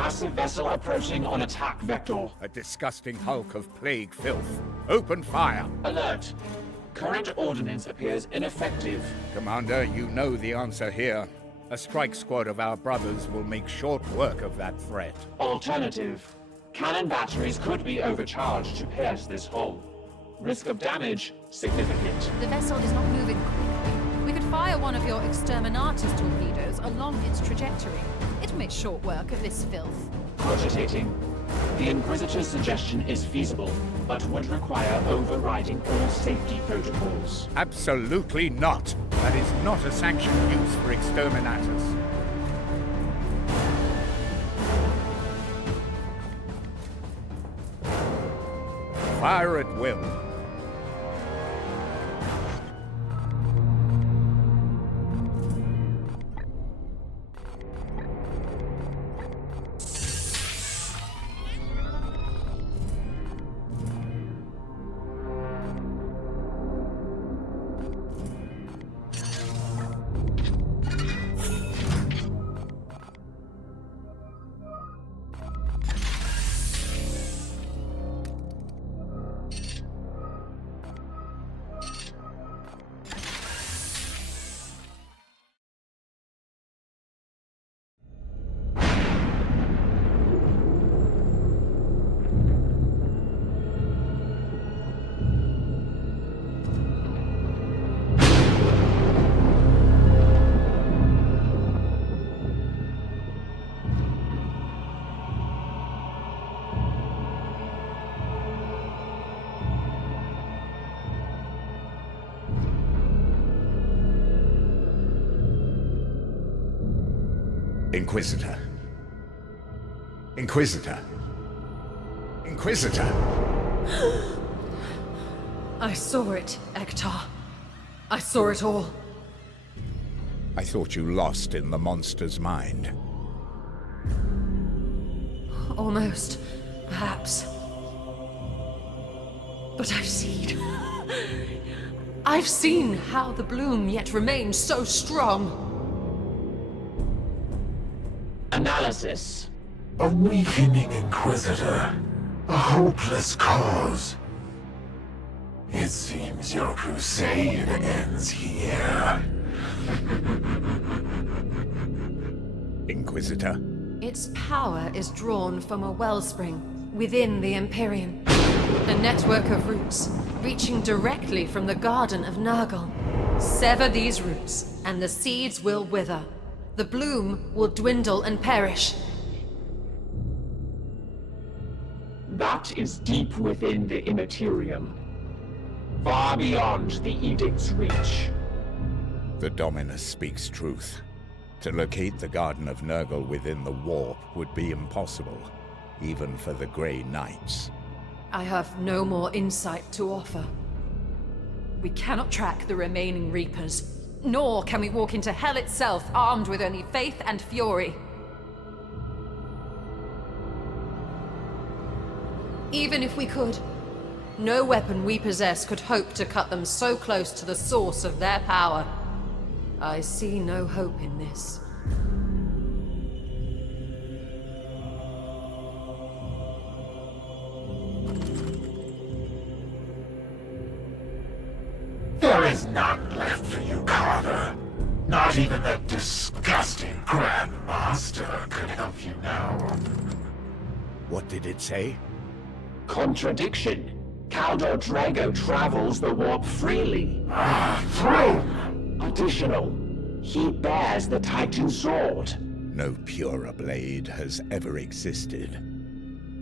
Massive vessel approaching on attack vector. A disgusting hulk of plague filth. Open fire! Alert. Current ordnance appears ineffective. Commander, you know the answer here. A strike squad of our brothers will make short work of that threat. Alternative. Cannon batteries could be overcharged to pierce this hull. Risk of damage significant. The vessel is not moving quickly. We could fire one of your Exterminators torpedoes along its trajectory. It makes short work of this filth. Cogitating. The Inquisitor's suggestion is feasible, but would require overriding all safety protocols. Absolutely not. That is not a sanctioned use for Exterminators. Fire at will. Inquisitor. Inquisitor. Inquisitor! I saw it, Ektar. I saw it all. I thought you lost in the monster's mind. Almost, perhaps. But I've seen... I've seen how the bloom yet remains so strong. Analysis. A weakening Inquisitor. A hopeless cause. It seems your crusade ends here. Inquisitor. Its power is drawn from a wellspring within the Empyrean. A network of roots reaching directly from the Garden of Nurgle. Sever these roots, and the seeds will wither. The bloom will dwindle and perish. That is deep within the Immaterium. Far beyond the Edict's reach. The Dominus speaks truth. To locate the Garden of Nurgle within the warp would be impossible, even for the Grey Knights. I have no more insight to offer. We cannot track the remaining Reapers, nor can we walk into hell itself armed with only faith and fury. Even if we could, no weapon we possess could hope to cut them so close to the source of their power. I see no hope in this. There is none left for you, Carver. Not even that disgusting Grand Master could help you now. What did it say? Contradiction. Caldor Drago travels the warp freely. Throne! Additional. He bears the Titan sword. No purer blade has ever existed.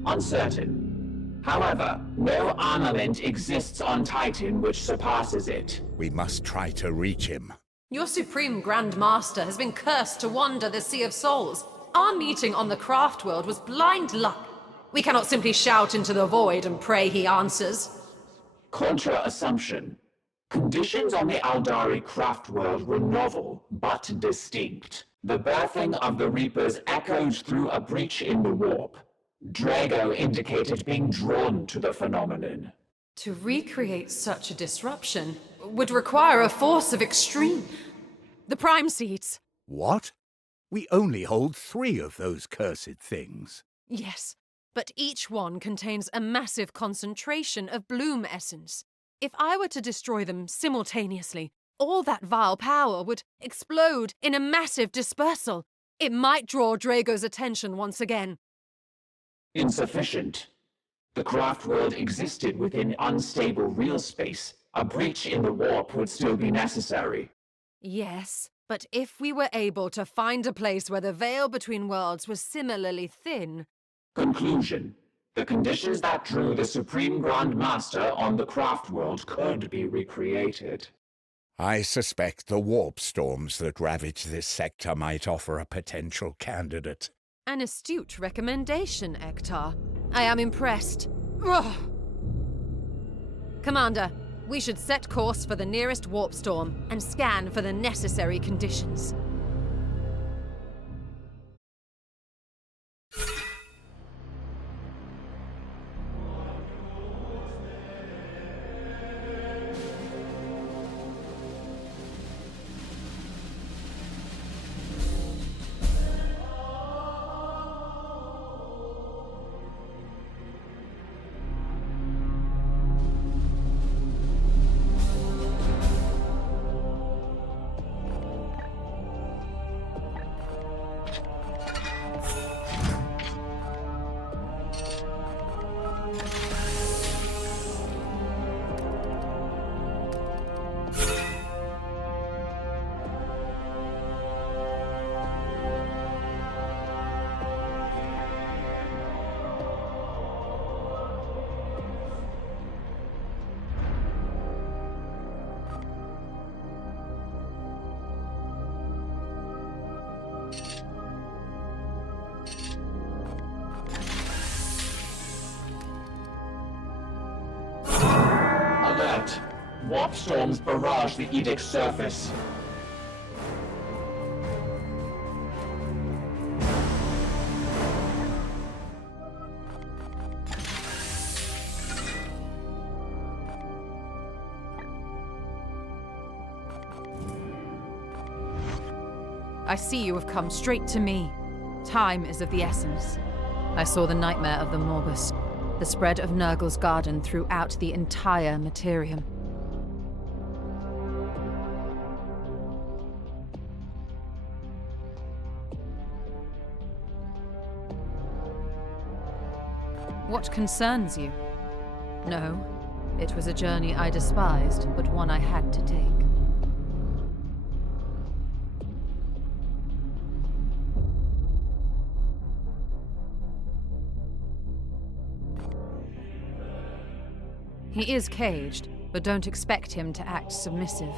Uncertain. However, no armament exists on Titan which surpasses it. We must try to reach him. Your Supreme Grand Master has been cursed to wander the Sea of Souls. Our meeting on the Craft World was blind luck. We cannot simply shout into the void and pray he answers. Contra-assumption. Conditions on the Aldari Craft World were novel, but distinct. The birthing of the Reapers echoed through a breach in the warp. Drago indicated being drawn to the phenomenon. To recreate such a disruption would require a force of extreme... The Prime Seeds. What? We only hold 3 of those cursed things. Yes, but each one contains a massive concentration of bloom essence. If I were to destroy them simultaneously, all that vile power would explode in a massive dispersal. It might draw Drago's attention once again. Insufficient. The craft world existed within unstable real space. A breach in the warp would still be necessary. Yes, but if we were able to find a place where the veil between worlds was similarly thin... Conclusion. The conditions that drew the Supreme Grand Master on the craft world could be recreated. I suspect the warp storms that ravage this sector might offer a potential candidate. An astute recommendation, Ektar. I am impressed. Ugh. Commander, we should set course for the nearest warp storm and scan for the necessary conditions. Alert! Warp storms barrage the Edict's surface. I see you have come straight to me. Time is of the essence. I saw the nightmare of the Morbus, the spread of Nurgle's garden throughout the entire Materium. What concerns you? No, it was a journey I despised, but one I had to take. He is caged, but don't expect him to act submissive.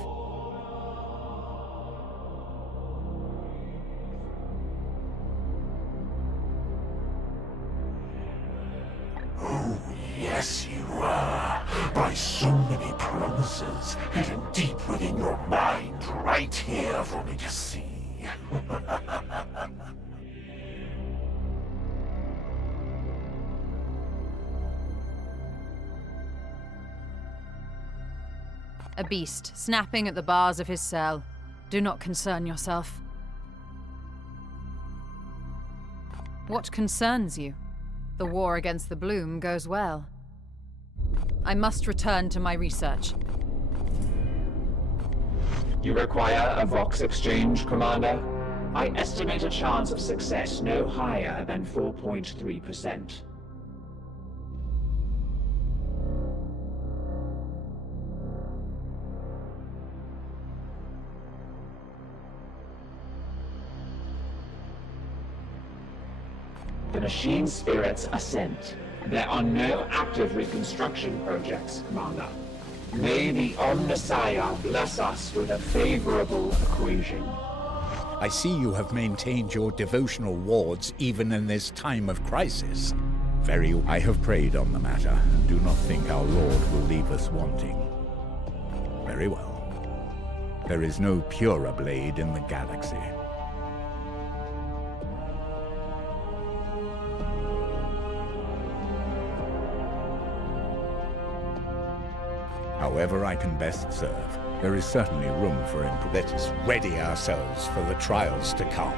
Oh, yes you are. By so many promises, hidden deep within your mind, right here for me to see. A beast, snapping at the bars of his cell. Do not concern yourself. What concerns you? The war against the Bloom goes well. I must return to my research. You require a Vox exchange, Commander? I estimate a chance of success no higher than 4.3%. The machine spirits are sent. There are no active reconstruction projects, Commander. May the Omnissiah bless us with a favorable equation. I see you have maintained your devotional wards even in this time of crisis. I have prayed on the matter, and do not think our Lord will leave us wanting. Very well. There is no purer blade in the galaxy. However I can best serve, there is certainly room for improvement. Let us ready ourselves for the trials to come.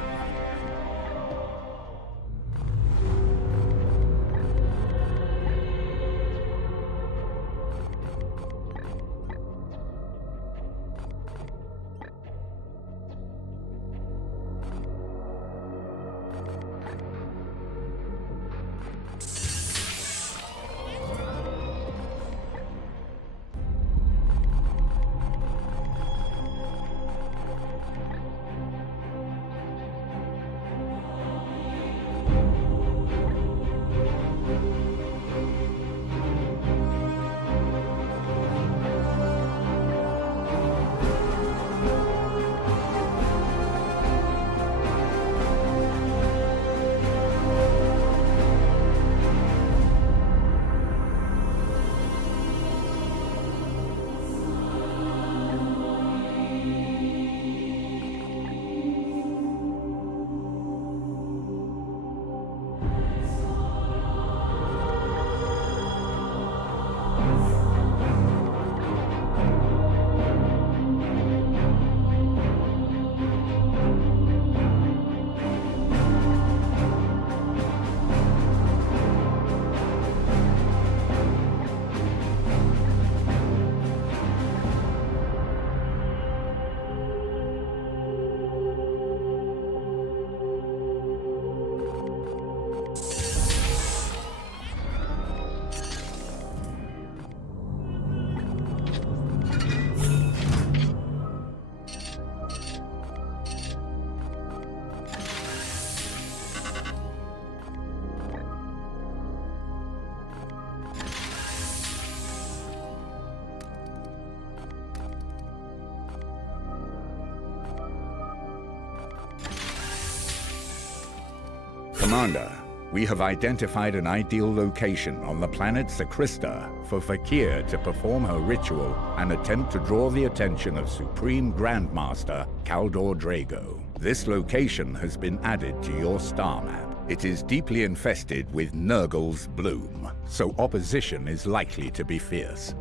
Commander, we have identified an ideal location on the planet Sacrista for Fakir to perform her ritual and attempt to draw the attention of Supreme Grandmaster Kaldor Drago. This location has been added to your star map. It is deeply infested with Nurgle's bloom, so opposition is likely to be fierce.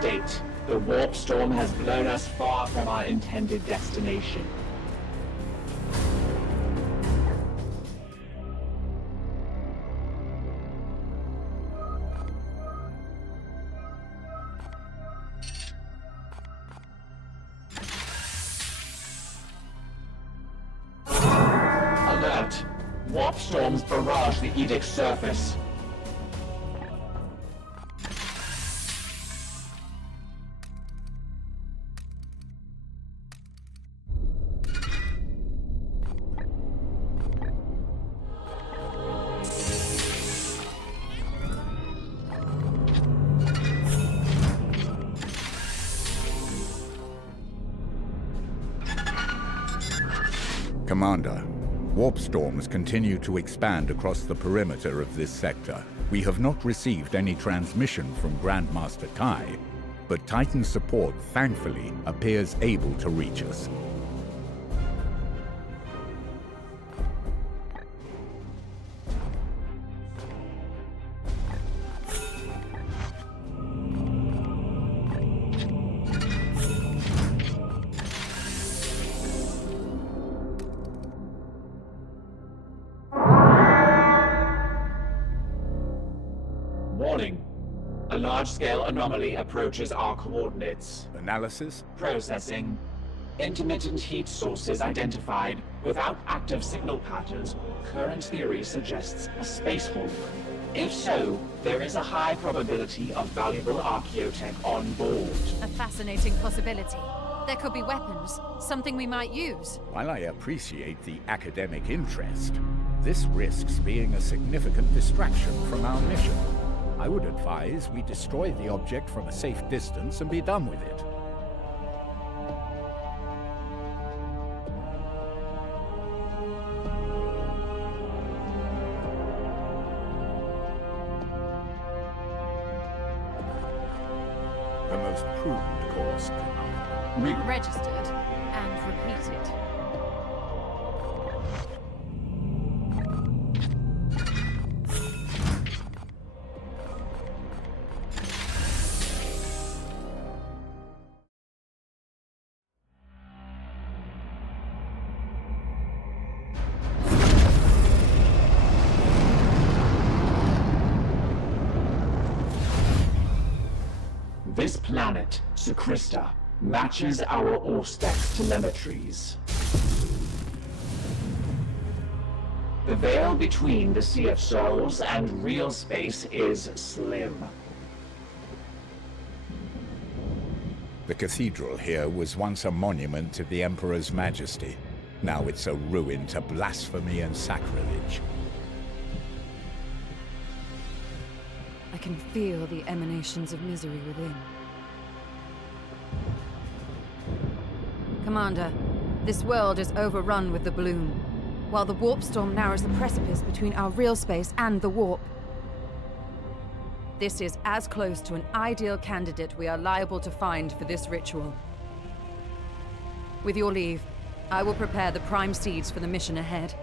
Update. The warp storm has blown us far from our intended destination. Alert. Warp storms barrage the Edict's surface. Commander, warp storms continue to expand across the perimeter of this sector. We have not received any transmission from Grandmaster Kai, but Titan support, thankfully, appears able to reach us. Warning. A large-scale anomaly approaches our coordinates. Analysis? Processing. Intermittent heat sources identified. Without active signal patterns, current theory suggests a space hole. If so, there is a high probability of valuable archaeotech on board. A fascinating possibility. There could be weapons, something we might use. While I appreciate the academic interest, this risks being a significant distraction from our mission. I would advise we destroy the object from a safe distance and be done with it. The most prudent course, Commander. Registered and repeated. This planet, Sacrista, matches our Orstex telemetries. The veil between the Sea of Souls and real space is slim. The cathedral here was once a monument to the Emperor's majesty. Now it's a ruin to blasphemy and sacrilege. I can feel the emanations of misery within. Commander, this world is overrun with the bloom, while the warp storm narrows the precipice between our real space and the warp. This is as close to an ideal candidate we are liable to find for this ritual. With your leave, I will prepare the prime seeds for the mission ahead.